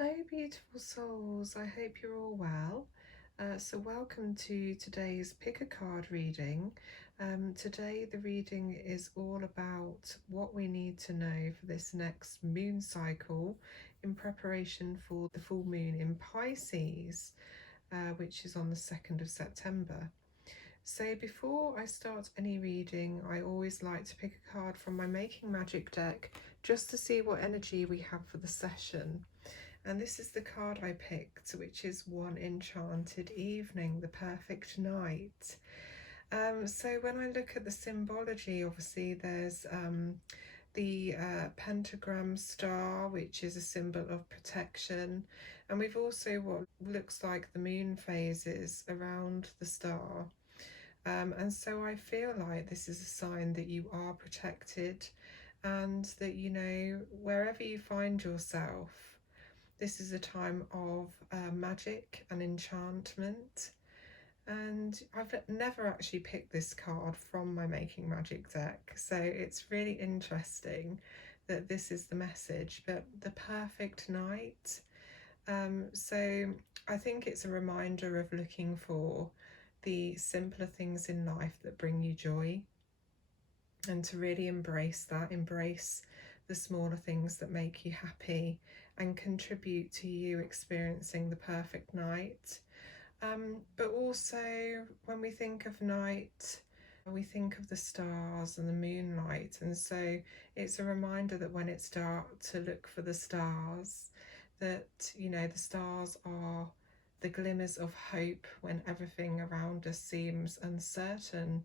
Hello, beautiful souls. I hope you're all well. So welcome to today's pick a card reading. Today the reading is all about what we need to know for this next moon cycle in preparation for the full moon in Pisces, which is on the 2nd of September. So before I start any reading, I always like to pick a card from my Making Magic deck just to see what energy we have for the session. And this is the card I picked, which is One Enchanted Evening, the perfect night. So when I look at the symbology, obviously there's the pentagram star, which is a symbol of protection. And we've also what looks like the moon phases around the star. And so I feel like this is a sign that you are protected and that, you know, wherever you find yourself, this is a time of magic and enchantment. And I've never actually picked this card from my Making Magic deck, so it's really interesting that this is the message. But the perfect night, so I think it's a reminder of looking for the simpler things in life that bring you joy, and to really embrace that, embrace the smaller things that make you happy and contribute to you experiencing the perfect night. But also when we think of night, we think of the stars and the moonlight, and so it's a reminder that when it's dark to look for the stars, that, you know, the stars are the glimmers of hope when everything around us seems uncertain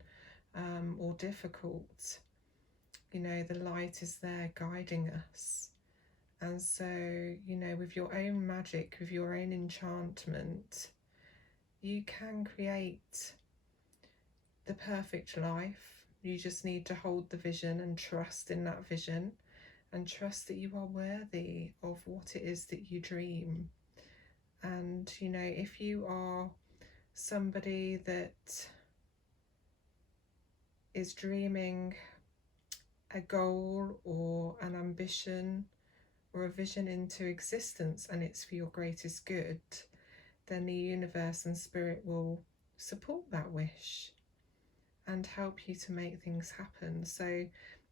or difficult. You know, the light is there guiding us. And so, you know, with your own magic, with your own enchantment, you can create the perfect life. You just need to hold the vision and trust in that vision, and trust that you are worthy of what it is that you dream. And, you know, if you are somebody that is dreaming a goal or an ambition or a vision into existence and it's for your greatest good, then the universe and spirit will support that wish and help you to make things happen. So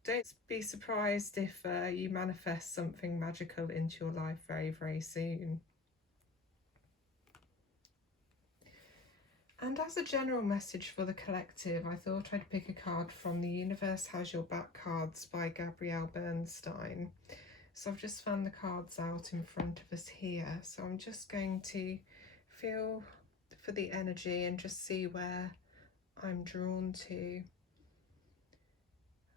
don't be surprised if you manifest something magical into your life very, very soon. And as a general message for the collective, I thought I'd pick a card from The Universe Has Your Back cards by Gabrielle Bernstein. So I've just found the cards out in front of us here. So I'm just going to feel for the energy and just see where I'm drawn to.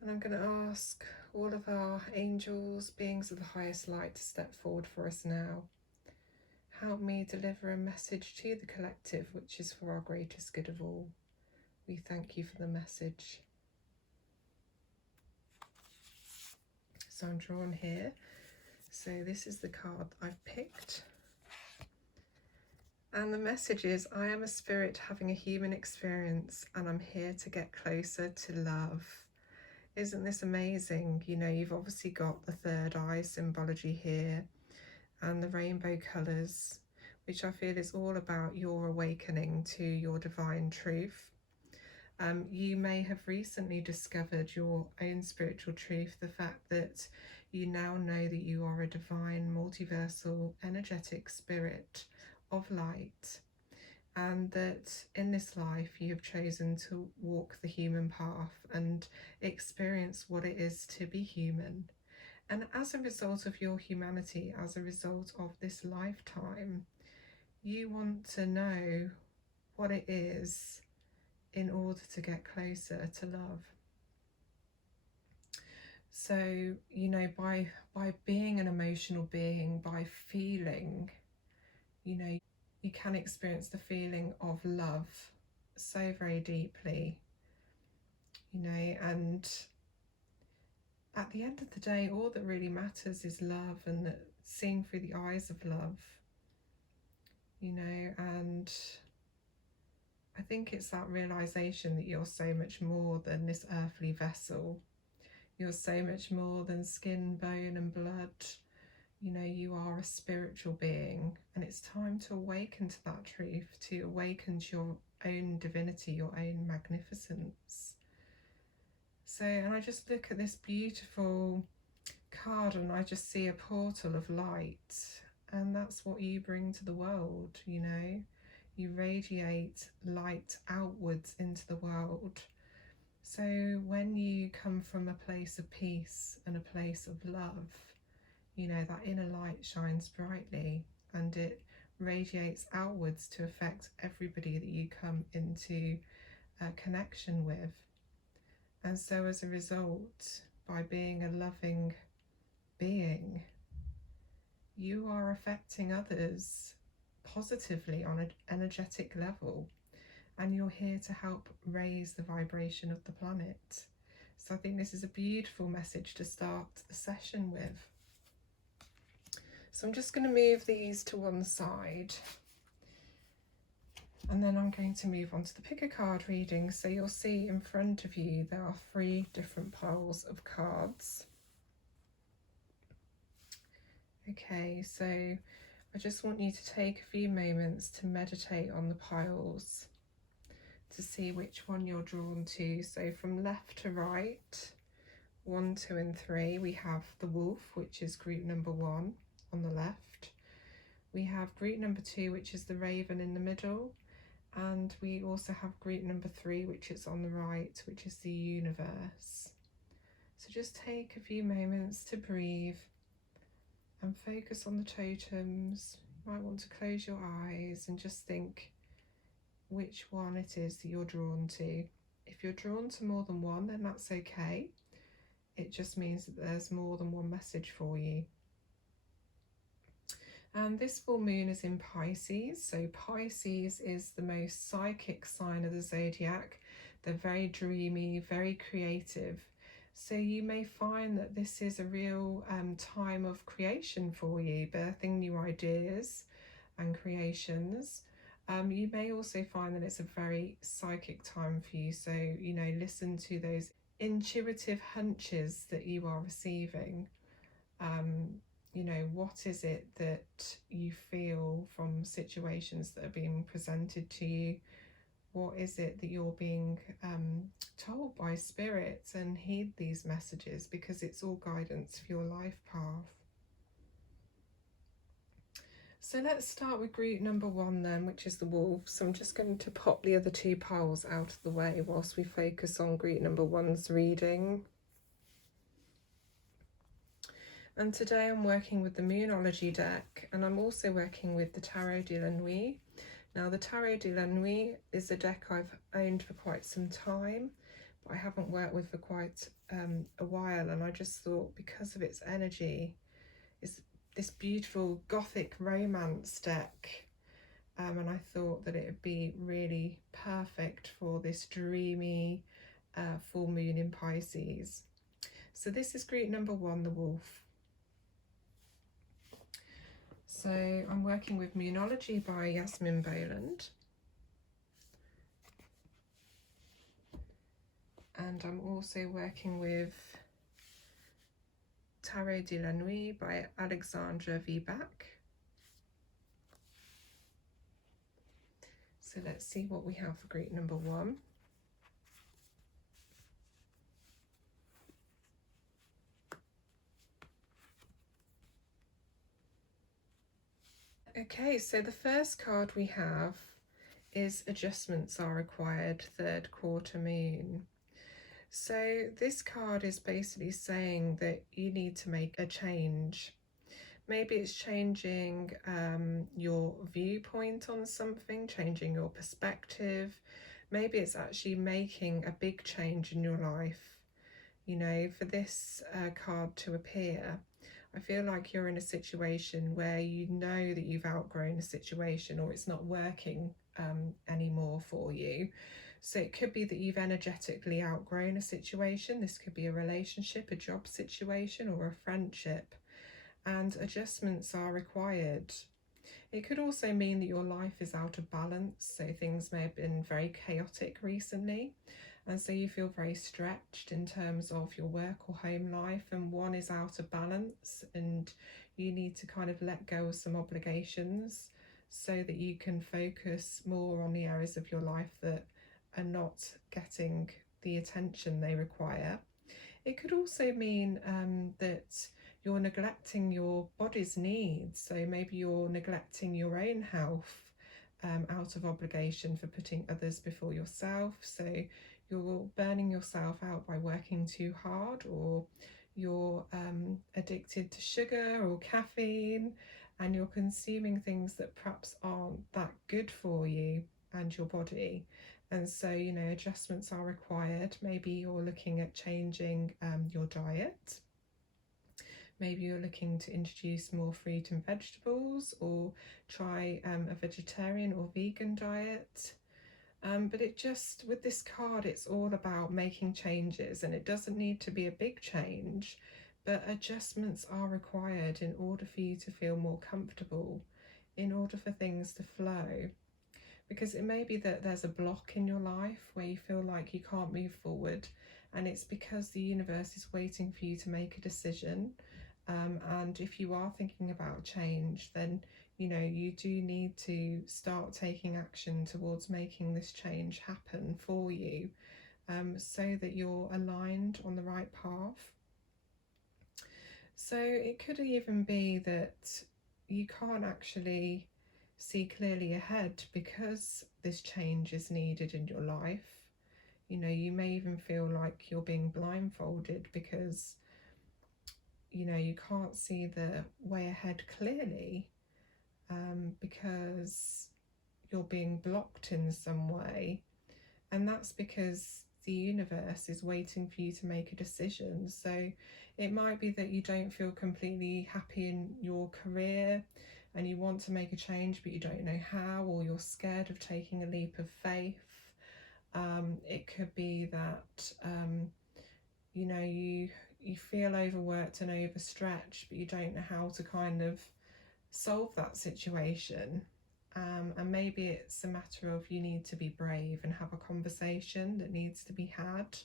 And I'm going to ask all of our angels, beings of the highest light, to step forward for us now. Help me deliver a message to the collective, which is for our greatest good of all. We thank you for the message. So I'm drawn here. So this is the card I've picked. And the message is, I am a spirit having a human experience and I'm here to get closer to love. Isn't this amazing? You know, you've obviously got the third eye symbology here and the rainbow colours, which I feel is all about your awakening to your divine truth. You may have recently discovered your own spiritual truth, the fact that you now know that you are a divine, multiversal, energetic spirit of light, and that in this life you have chosen to walk the human path and experience what it is to be human. And as a result of your humanity, as a result of this lifetime, you want to know what it is in order to get closer to love. So, you know, by being an emotional being, by feeling, you know, you can experience the feeling of love so very deeply, you know, and at the end of the day, all that really matters is love, and that seeing through the eyes of love, you know. And I think it's that realization that you're so much more than this earthly vessel. You're so much more than skin, bone and blood. You know, you are a spiritual being, and it's time to awaken to that truth, to awaken to your own divinity, your own magnificence. So, and I just look at this beautiful card and I just see a portal of light, and that's what you bring to the world. You know, you radiate light outwards into the world. So when you come from a place of peace and a place of love, you know, that inner light shines brightly and it radiates outwards to affect everybody that you come into a connection with. And so as a result, by being a loving being, you are affecting others positively on an energetic level, and you're here to help raise the vibration of the planet. So I think this is a beautiful message to start the session with. So I'm just going to move these to one side, and then I'm going to move on to the pick a card reading. So you'll see in front of you there are 3 different piles of cards. Okay, so I just want you to take a few moments to meditate on the piles to see which one you're drawn to. So from left to right, 1, 2 and 3, we have the wolf, which is group number 1 on the left. We have group number 2, which is the raven in the middle. And we also have group number 3, which is on the right, which is the universe. So just take a few moments to breathe and focus on the totems. You might want to close your eyes and just think which one it is that you're drawn to. If you're drawn to more than one, then that's okay. It just means that there's more than one message for you. And this full moon is in Pisces. So Pisces is the most psychic sign of the zodiac. They're very dreamy, very creative. So you may find that this is a real time of creation for you, birthing new ideas and creations. You may also find that it's a very psychic time for you. So, you know, listen to those intuitive hunches that you are receiving. You know, what is it that you feel from situations that are being presented to you? What is it that you're being told by spirits? And heed these messages, because it's all guidance for your life path. So let's start with group number 1 then, which is the wolf. So I'm just going to pop the other 2 piles out of the way whilst we focus on group number 1's reading. And today I'm working with the Moonology deck, and I'm also working with the Tarot de la Nuit. Now the Tarot de la Nuit is a deck I've owned for quite some time, but I haven't worked with for quite a while, and I just thought, because of its energy, it's this beautiful gothic romance deck, and I thought that it would be really perfect for this dreamy full moon in Pisces. So this is group number 1, the wolf. So I'm working with Moonology by Yasmin Boland. And I'm also working with Tarot de la Nuit by Alexandra Vibach. So let's see what we have for group number 1. Okay, so the first card we have is Adjustments Are Required, 3rd quarter moon. So this card is basically saying that you need to make a change. Maybe it's changing your viewpoint on something, changing your perspective. Maybe it's actually making a big change in your life. You know, for this card to appear, I feel like you're in a situation where you know that you've outgrown a situation, or it's not working anymore for you. So it could be that you've energetically outgrown a situation. This could be a relationship, a job situation, or a friendship, and adjustments are required. It could also mean that your life is out of balance, so things may have been very chaotic recently, And so you feel very stretched in terms of your work or home life, and one is out of balance, and you need to kind of let go of some obligations so that you can focus more on the areas of your life that are not getting the attention they require. It could also mean that you're neglecting your body's needs. So maybe you're neglecting your own health out of obligation for putting others before yourself. So you're burning yourself out by working too hard, or you're addicted to sugar or caffeine, and you're consuming things that perhaps aren't that good for you and your body. And so, adjustments are required. Maybe you're looking at changing your diet. Maybe you're looking to introduce more fruit and vegetables, or try a vegetarian or vegan diet. But with this card, it's all about making changes, and it doesn't need to be a big change, but adjustments are required in order for you to feel more comfortable, in order for things to flow. Because it may be that there's a block in your life where you feel like you can't move forward, and it's because the universe is waiting for you to make a decision. And if you are thinking about change, then you do need to start taking action towards making this change happen for you, so that you're aligned on the right path. So it could even be that you can't actually see clearly ahead because this change is needed in your life. You may even feel like you're being blindfolded because you can't see the way ahead clearly, because you're being blocked in some way. And that's because the universe is waiting for you to make a decision. So it might be that you don't feel completely happy in your career and you want to make a change, but you don't know how, or you're scared of taking a leap of faith. It could be that you feel overworked and overstretched, but you don't know how to kind of solve that situation. And maybe it's a matter of you need to be brave and have a conversation that needs to be had.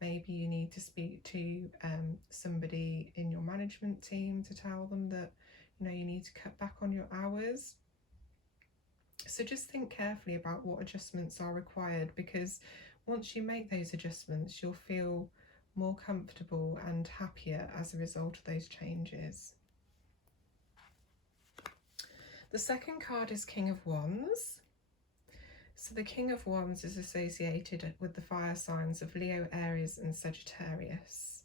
Maybe you need to speak to somebody in your management team to tell them that you need to cut back on your hours. So just think carefully about what adjustments are required, because once you make those adjustments, you'll feel more comfortable and happier as a result of those changes. The second card is King of Wands. So the King of Wands is associated with the fire signs of Leo, Aries and Sagittarius.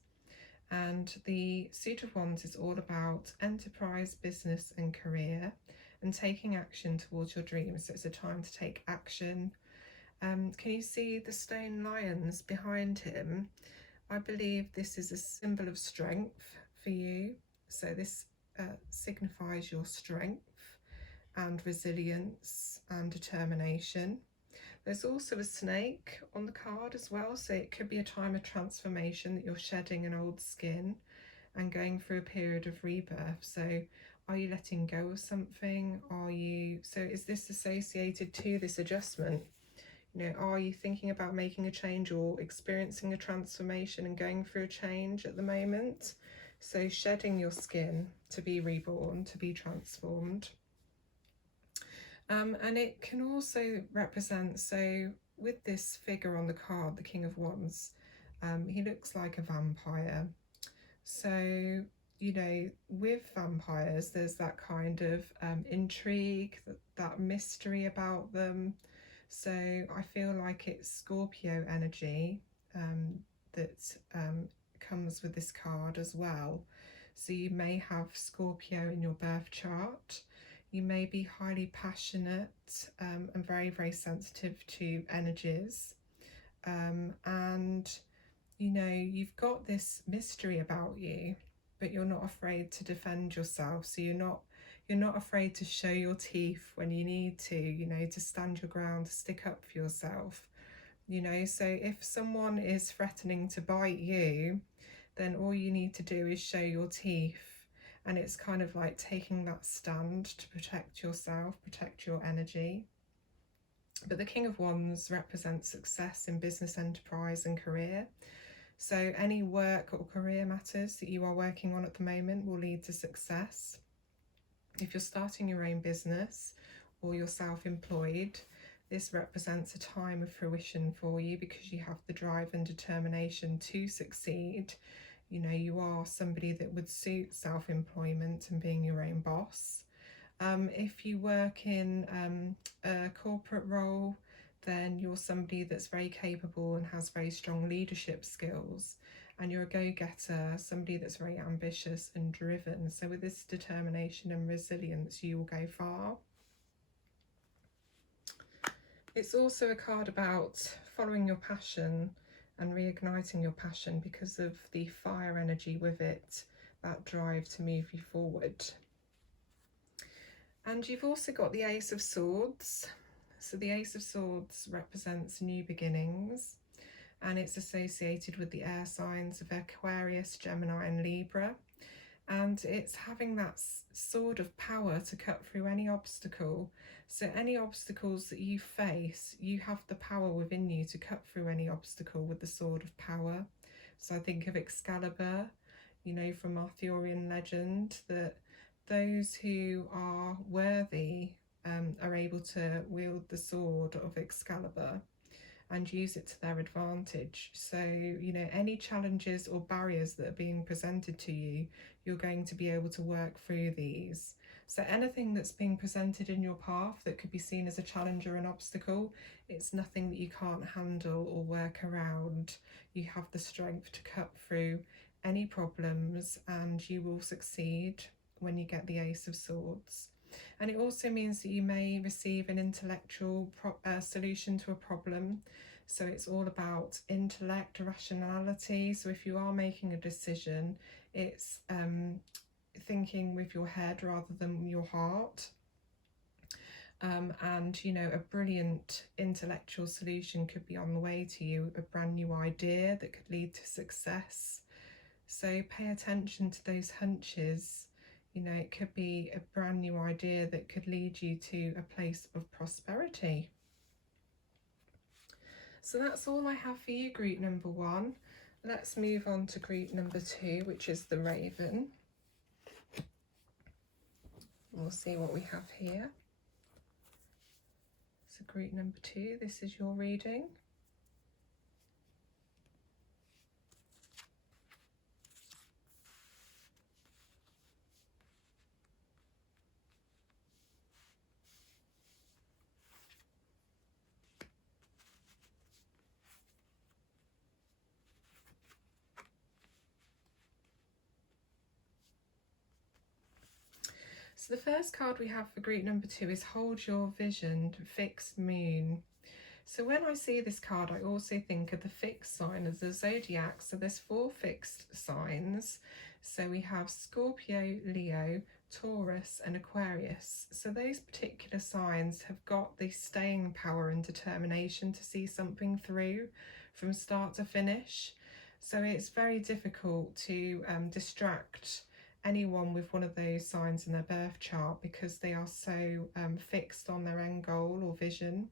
And the Suit of Wands is all about enterprise, business and career, and taking action towards your dreams. So it's a time to take action. Can you see the stone lions behind him? I believe this is a symbol of strength for you. So this signifies your strength and resilience and determination. There's also a snake on the card as well, so it could be a time of transformation, that you're shedding an old skin and going through a period of rebirth. So are you letting go of something? Is this associated to this adjustment? Are you thinking about making a change or experiencing a transformation and going through a change at the moment? So shedding your skin to be reborn, to be transformed. And it can also represent, so with this figure on the card, the King of Wands, he looks like a vampire. So, with vampires, there's that kind of intrigue, that mystery about them. So I feel like it's Scorpio energy that comes with this card as well. So you may have Scorpio in your birth chart. You may be highly passionate and very, very sensitive to energies. And, you've got this mystery about you, but you're not afraid to defend yourself. So you're not afraid to show your teeth when you need to stand your ground, to stick up for yourself. So if someone is threatening to bite you, then all you need to do is show your teeth. And it's kind of like taking that stand to protect yourself, protect your energy. But the King of Wands represents success in business, enterprise and career. So any work or career matters that you are working on at the moment will lead to success. If you're starting your own business or you're self-employed, this represents a time of fruition for you because you have the drive and determination to succeed. You know, you are somebody that would suit self-employment and being your own boss. If you work in a corporate role, then you're somebody that's very capable and has very strong leadership skills, and you're a go-getter, somebody that's very ambitious and driven. So with this determination and resilience, you will go far. It's also a card about following your passion and reigniting your passion because of the fire energy with it, that drive to move you forward. And you've also got the Ace of Swords. So the Ace of Swords represents new beginnings, and it's associated with the air signs of Aquarius, Gemini and Libra. And it's having that sword of power to cut through any obstacle. So any obstacles that you face, you have the power within you to cut through any obstacle with the sword of power. So I think of Excalibur, you know, from Arthurian legend, that those who are worthy are able to wield the sword of Excalibur and use it to their advantage. So, you know, any challenges or barriers that are being presented to you, you're going to be able to work through these. So anything that's being presented in your path that could be seen as a challenge or an obstacle, it's nothing that you can't handle or work around. You have the strength to cut through any problems and you will succeed when you get the Ace of Swords. And it also means that you may receive an intellectual solution to a problem. So it's all about intellect, rationality. So if you are making a decision, it's thinking with your head rather than your heart. And, you know, a brilliant intellectual solution could be on the way to you, a brand new idea that could lead to success. So pay attention to those hunches. You know, it could be a brand new idea that could lead you to a place of prosperity. So that's all I have for you, group number 1. Let's move on to group number 2, which is the Raven. We'll see what we have here. So group number 2, this is your reading. So the first card we have for group number 2 is Hold Your Vision, Fixed Moon. So when I see this card, I also think of the fixed sign of the zodiac. So there's 4 fixed signs. So we have Scorpio, Leo, Taurus and Aquarius. So those particular signs have got the staying power and determination to see something through from start to finish. So it's very difficult to distract anyone with one of those signs in their birth chart because they are so fixed on their end goal or vision.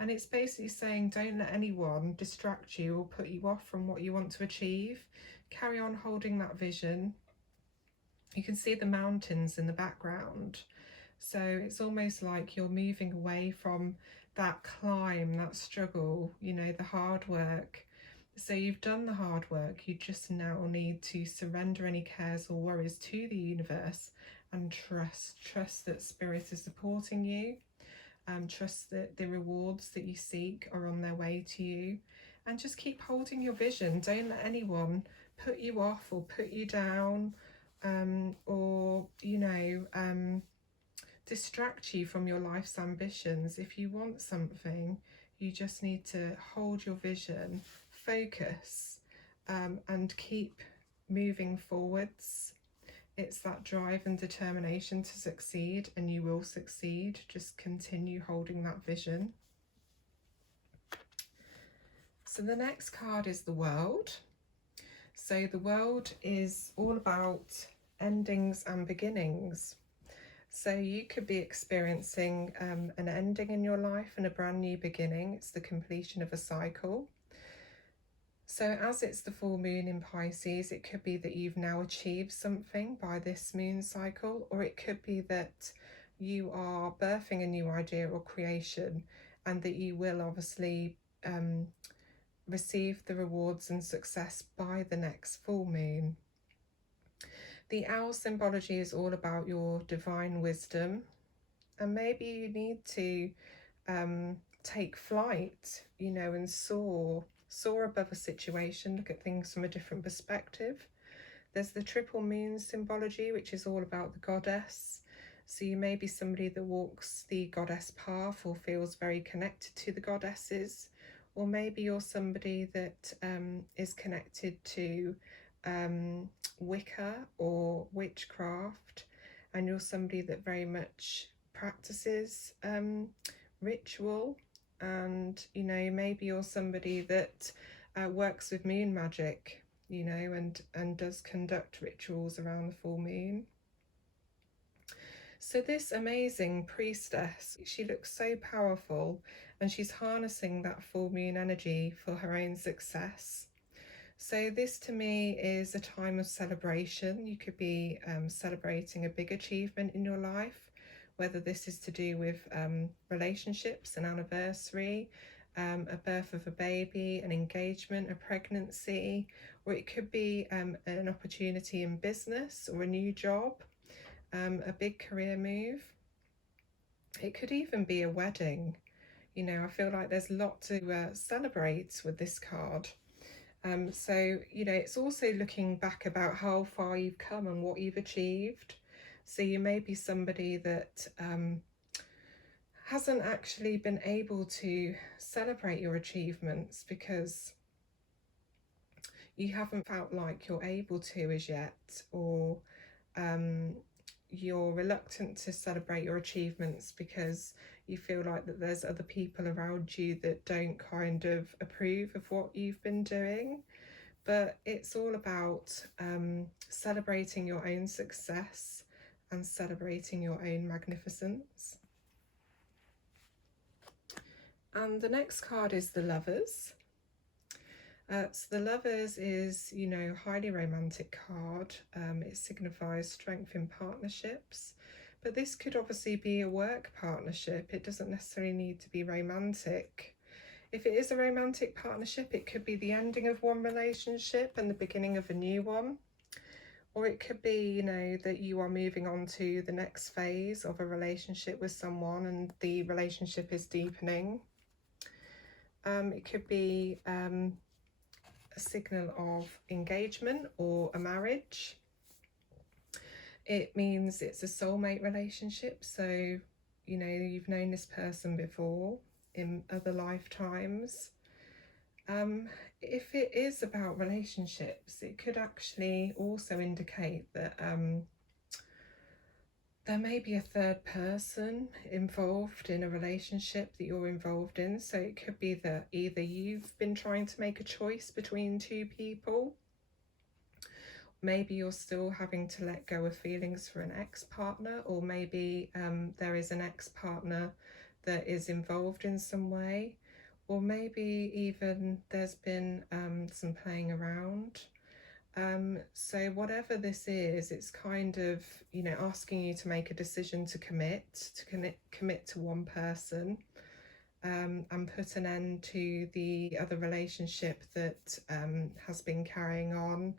And it's basically saying don't let anyone distract you or put you off from what you want to achieve. Carry on holding that vision. You can see the mountains in the background. So it's almost like you're moving away from that climb, that struggle, you know, the hard work. So you've done the hard work, you just now need to surrender any cares or worries to the universe and trust that spirit is supporting you, trust that the rewards that you seek are on their way to you, and just keep holding your vision. Don't let anyone put you off or put you down or, you know, distract you from your life's ambitions. If you want something, you just need to hold your vision, focus, and keep moving forwards. It's that drive and determination to succeed, and you will succeed. Just continue holding that vision. So the next card is the World. So the World is all about endings and beginnings. So you could be experiencing an ending in your life and a brand new beginning. It's the completion of a cycle. So as it's the full moon in Pisces, it could be that you've now achieved something by this moon cycle, or it could be that you are birthing a new idea or creation, and that you will obviously receive the rewards and success by the next full moon. The owl symbology is all about your divine wisdom, and maybe you need to take flight, you know, and soar above a situation, look at things from a different perspective. There's the triple moon symbology, which is all about the goddess. So you may be somebody that walks the goddess path or feels very connected to the goddesses, or maybe you're somebody that is connected to Wicca or witchcraft, and you're somebody that very much practices ritual, and you know, maybe you're somebody that works with moon magic, you know, and does conduct rituals around the full moon. So this amazing priestess, she looks so powerful, and she's harnessing that full moon energy for her own success. So this to me is a time of celebration. You could be celebrating a big achievement in your life, whether this is to do with relationships, an anniversary, a birth of a baby, an engagement, a pregnancy, or it could be an opportunity in business or a new job, a big career move. It could even be a wedding. You know, I feel like there's a lot to celebrate with this card. So, you know, it's also looking back about how far you've come and what you've achieved. So you may be somebody that hasn't actually been able to celebrate your achievements because you haven't felt like you're able to as yet, or you're reluctant to celebrate your achievements because you feel like that there's other people around you that don't kind of approve of what you've been doing. But it's all about celebrating your own success and celebrating your own magnificence. And the next card is the Lovers. So the Lovers is, you know, highly romantic card. It signifies strength in partnerships, but this could obviously be a work partnership. It doesn't necessarily need to be romantic. If it is a romantic partnership, it could be the ending of one relationship and the beginning of a new one. Or it could be, you know, that you are moving on to the next phase of a relationship with someone and the relationship is deepening. It could be a signal of engagement or a marriage. It means it's a soulmate relationship. So, you know, you've known this person before in other lifetimes. If it is about relationships, it could actually also indicate that there may be a third person involved in a relationship that you're involved in. So it could be that either you've been trying to make a choice between two people, maybe you're still having to let go of feelings for an ex-partner, or maybe there is an ex-partner that is involved in some way, or maybe even there's been some playing around. So whatever this is, it's kind of, you know, asking you to make a decision to commit to one person, and put an end to the other relationship that has been carrying on.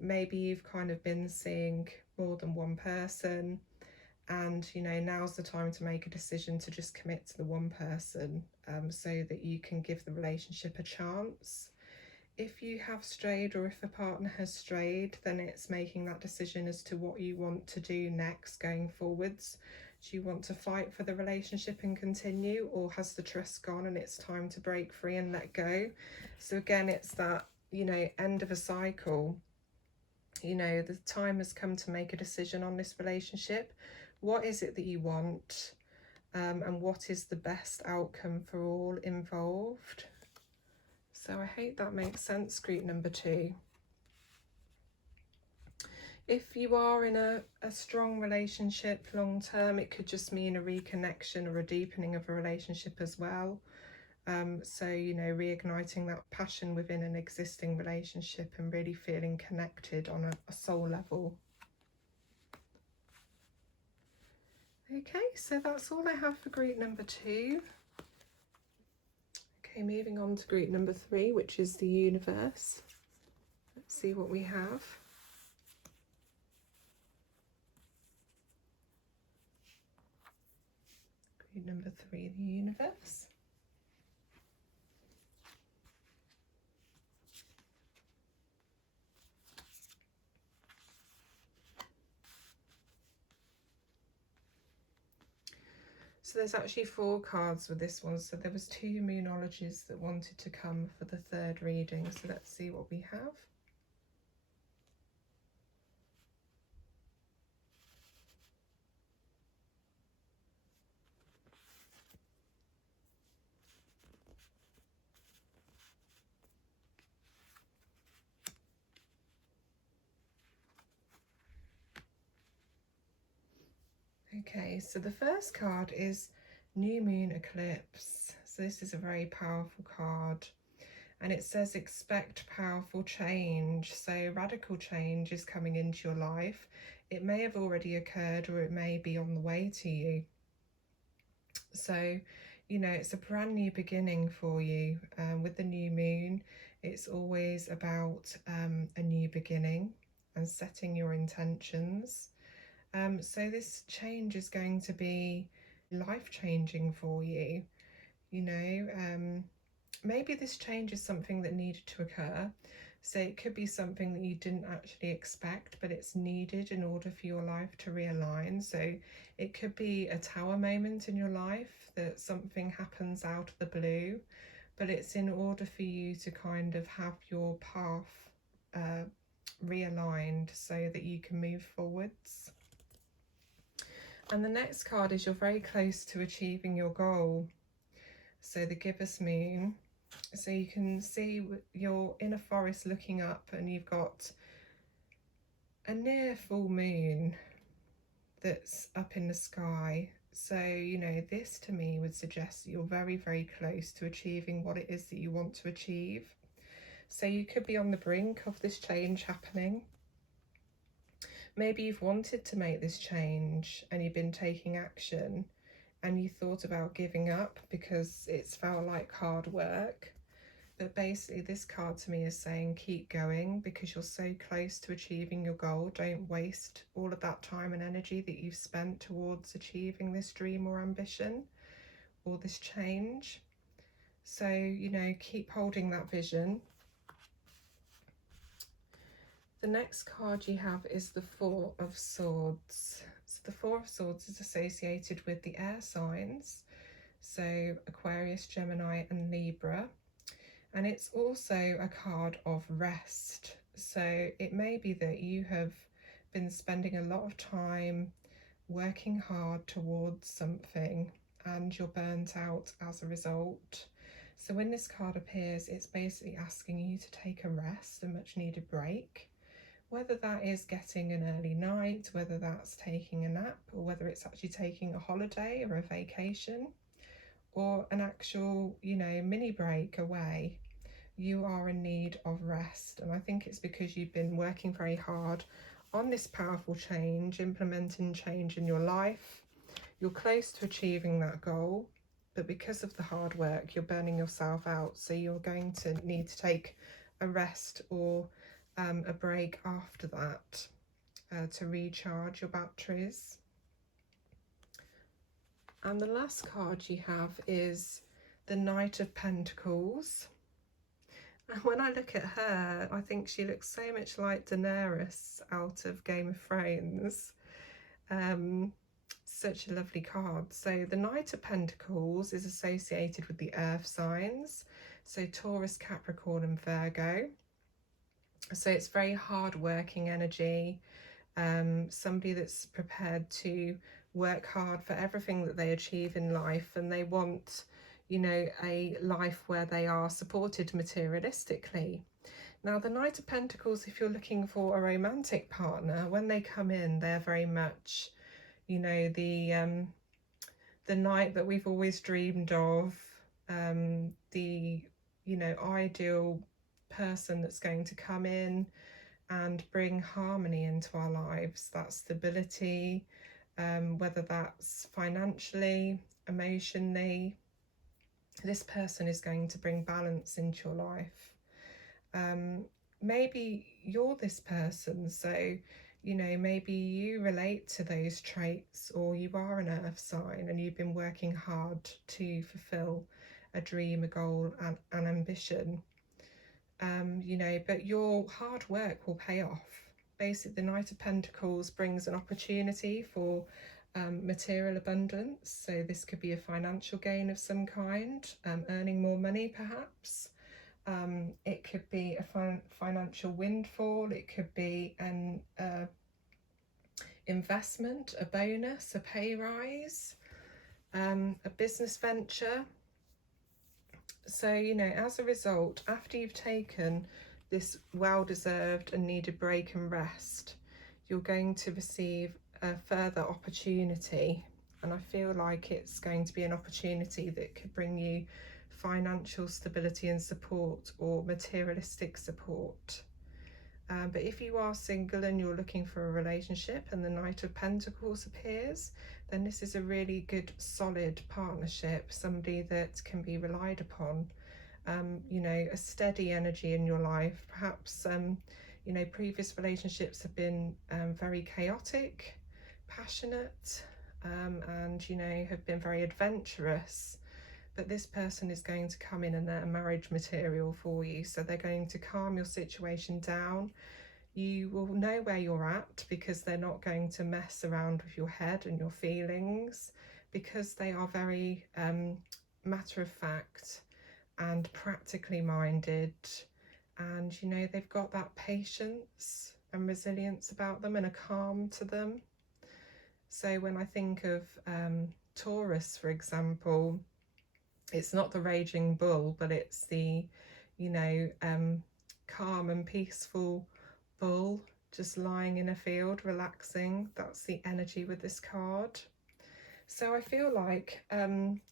Maybe you've kind of been seeing more than one person, and you know, now's the time to make a decision to just commit to the one person, so that you can give the relationship a chance. If you have strayed, or if a partner has strayed, then it's making that decision as to what you want to do next going forwards. Do you want to fight for the relationship and continue, or has the trust gone and it's time to break free and let go? So again, it's that, you know, end of a cycle. You know, the time has come to make a decision on this relationship. What is it that you want, and what is the best outcome for all involved? So I hope that makes sense, group number 2. If you are in a strong relationship long term, it could just mean a reconnection or a deepening of a relationship as well. So, you know, reigniting that passion within an existing relationship and really feeling connected on a soul level. Okay, so that's all I have for group number 2. Okay, moving on to group number 3, which is the universe. Let's see what we have. Group number 3, the universe. So there's actually 4 cards with this one. So there was 2 Moonologies that wanted to come for the 3rd reading. So let's see what we have. Okay, so the first card is New Moon Eclipse. So this is a very powerful card. And it says expect powerful change. So radical change is coming into your life. It may have already occurred or it may be on the way to you. So, you know, it's a brand new beginning for you. With the new moon, it's always about a new beginning and setting your intentions. So this change is going to be life-changing for you. You know, maybe this change is something that needed to occur. So it could be something that you didn't actually expect, but it's needed in order for your life to realign. So it could be a tower moment in your life, that something happens out of the blue, but it's in order for you to kind of have your path realigned so that you can move forwards. And the next card is you're very close to achieving your goal. So the gibbous moon. So you can see you're in a forest looking up and you've got a near full moon that's up in the sky. So, you know, this to me would suggest that you're very, very close to achieving what it is that you want to achieve. So you could be on the brink of this change happening. Maybe you've wanted to make this change and you've been taking action and you thought about giving up because it's felt like hard work. But basically this card to me is saying keep going because you're so close to achieving your goal. Don't waste all of that time and energy that you've spent towards achieving this dream or ambition or this change. So, you know, keep holding that vision. The next card you have is the Four of Swords. So the Four of Swords is associated with the air signs, so Aquarius, Gemini and Libra. And it's also a card of rest. So it may be that you have been spending a lot of time working hard towards something and you're burnt out as a result. So when this card appears, it's basically asking you to take a rest, a much needed break. Whether that is getting an early night, whether that's taking a nap, or whether it's actually taking a holiday or a vacation, or an actual, you know, mini break away, you are in need of rest. And I think it's because you've been working very hard on this powerful change, implementing change in your life. You're close to achieving that goal, but because of the hard work, you're burning yourself out. So you're going to need to take a rest or a break after that to recharge your batteries. And the last card you have is the Knight of Pentacles. And when I look at her, I think she looks so much like Daenerys out of Game of Thrones. Such a lovely card. So the Knight of Pentacles is associated with the earth signs, so Taurus, Capricorn and Virgo. So it's very hard working energy, somebody that's prepared to work hard for everything that they achieve in life, and they want, you know, a life where they are supported materialistically. Now, the Knight of Pentacles, if you're looking for a romantic partner, when they come in, they're very much, you know, the knight that we've always dreamed of, the, you know, ideal person that's going to come in and bring harmony into our lives, that stability, whether that's financially, emotionally. This person is going to bring balance into your life. Maybe you're this person, so you know, maybe you relate to those traits, or you are an earth sign and you've been working hard to fulfill a dream, a goal, and an ambition. You know, but your hard work will pay off. Basically, the Knight of Pentacles brings an opportunity for material abundance. So this could be a financial gain of some kind, earning more money perhaps. It could be a financial windfall. It could be an investment, a bonus, a pay rise, a business venture. So, you know, as a result, after you've taken this well-deserved and needed break and rest, you're going to receive a further opportunity. And I feel like it's going to be an opportunity that could bring you financial stability and support, or materialistic support. But if you are single and you're looking for a relationship and the Knight of Pentacles appears, then this is a really good solid partnership, somebody that can be relied upon. You know, a steady energy in your life. Perhaps you know, previous relationships have been very chaotic, passionate, and you know, have been very adventurous. But this person is going to come in and they're marriage material for you. So they're going to calm your situation down. You will know where you're at because they're not going to mess around with your head and your feelings, because they are very matter of fact and practically minded. And, you know, they've got that patience and resilience about them and a calm to them. So when I think of Taurus, for example, it's not the raging bull, but it's the, you know, calm and peaceful bull just lying in a field, relaxing. That's the energy with this card. So I feel like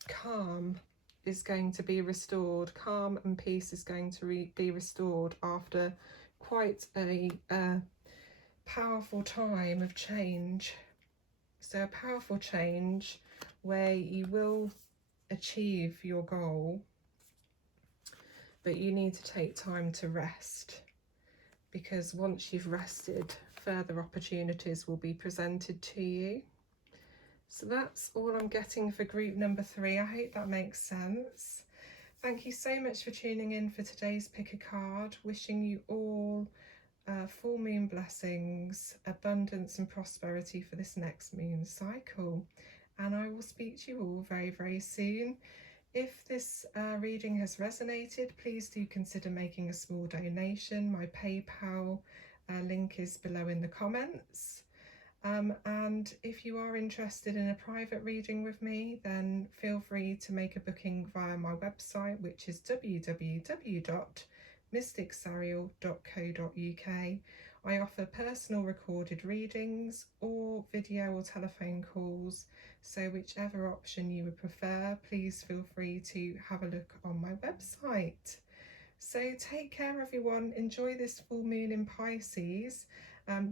calm is going to be restored. Calm and peace is going to be restored after quite a powerful time of change. So a powerful change where you will achieve your goal, but you need to take time to rest, because once you've rested, further opportunities will be presented to you. So that's all I'm getting for group number 3. I hope that makes sense. Thank you so much for tuning in for today's Pick a Card. Wishing you all full moon blessings, abundance and prosperity for this next moon cycle. And I will speak to you all very, very soon. If this reading has resonated, please do consider making a small donation. My PayPal link is below in the comments. And if you are interested in a private reading with me, then feel free to make a booking via my website, which is www.mysticsariel.co.uk. I offer personal recorded readings or video or telephone calls, so whichever option you would prefer, please feel free to have a look on my website. So take care, everyone. Enjoy this full moon in Pisces.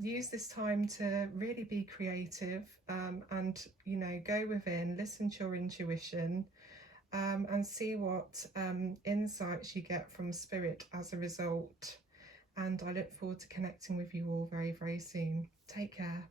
Use this time to really be creative, and, you know, go within, listen to your intuition, and see what insights you get from Spirit as a result. And I look forward to connecting with you all very, very soon. Take care.